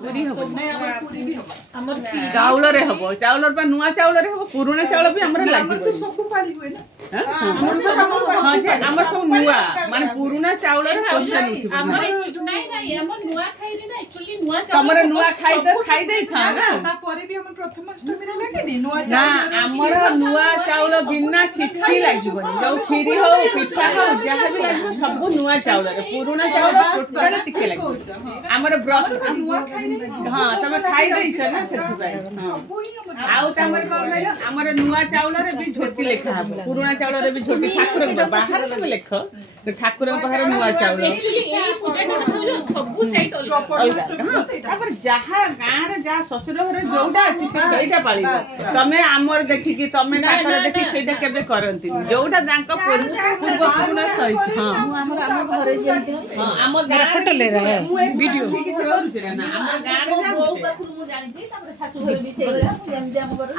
ପୁରୀ ହବ ଆମର ଚାଉଳରେ ହବ ଚାଉଳ ବା ନୂଆ ଚାଉଳରେ ହବ ପୁରୁଣା ଚାଉଳ ବି ଆମର ଲାଗିବ ଆମର ସବୁ ନୂଆ ମାନେ ପୁରୁଣା ଚାଉଳରେ ପଇସା ଉଠିବ ଆମର ନାଇଁ ଆମର ନୂଆ ଖାଇରେ ନା ଆକ୍ଚୁଆଲି ନୂଆ ଚାଉଳ ତମର ନୂଆ ଖାଇ ଦେଇଥା ନା ତାପରେ ବି ଆମର ପ୍ରଥମାଷ୍ଟମୀରେ ଲାଗେନି ନୂଆ ନା ଚାଉଳ ଆମର ନୂଆ ଚାଉଳ ବିନା କିଛି ଲାଗିବନି ଯୋଉ କ୍ଷୀରି ହଉ ପିଠା ହଉ ଯାହା ବି ଲାଗିବ ସବୁ ନୂଆ ଚାଉଳରେ ପୁରୁଣା ଚାଉଳ ଟୋଟାଲି ଟିକେ ଲାଗିବ ଆମର ନୂଆ ଖାଇଲେ ହଁ ତମେ ଖାଇ ଦେଇଛ ନା ସେଥିପାଇଁ ଆଉ ତମର କଣ କହିଲ ଆମର ନୂଆ ଚାଉଳରେ ବି ଝୋଟି ଲେଖା ହବ ପୁରୁଣା ଚାଉଳରେ ବି ଝୋଟି ଠାକୁରଙ୍କ ବାହାରେ ତମେ ଲେଖ ଠାକୁରଙ୍କ ପାଖରେ ନୂଆ ଚାଉଳ ଆକ୍ଚୁଆଲି ଏଇ ପୂଜାଟା ହଉଛି ସବୁ ସାଇଟ୍ ଅଲଗା ତାପରେ ଯାହା ଗାଁରେ ଯାହା ଶ୍ୱଶୁର ଘରେ ଯୋଉଟା ଅଛି ସେ ସେଇଟା ପାଳିବ ତମେ ଆମର ଦେଖିକି ତମେ ତାଙ୍କର ଦେଖି ସେଇଟା କେବେ କରନ୍ତିନି ଯୋଉଟା ତାଙ୍କ ପୂର୍ବ ପୁରୁଣା ସହିତ ହଁ ଆମ ଗାଁରେ ଭିଡିଓ କିଛି କରୁଛି ନା ଆମ ଗାଁରେ ବୋଉ ପାଖରୁ ମୁଁ ଜାଣିଛି ତାପରେ ଶାଶୁ ଘରେ ବି ସେଇଭଳିଆ ମୁଁ ଯେମିତି ଆମ ଘରେ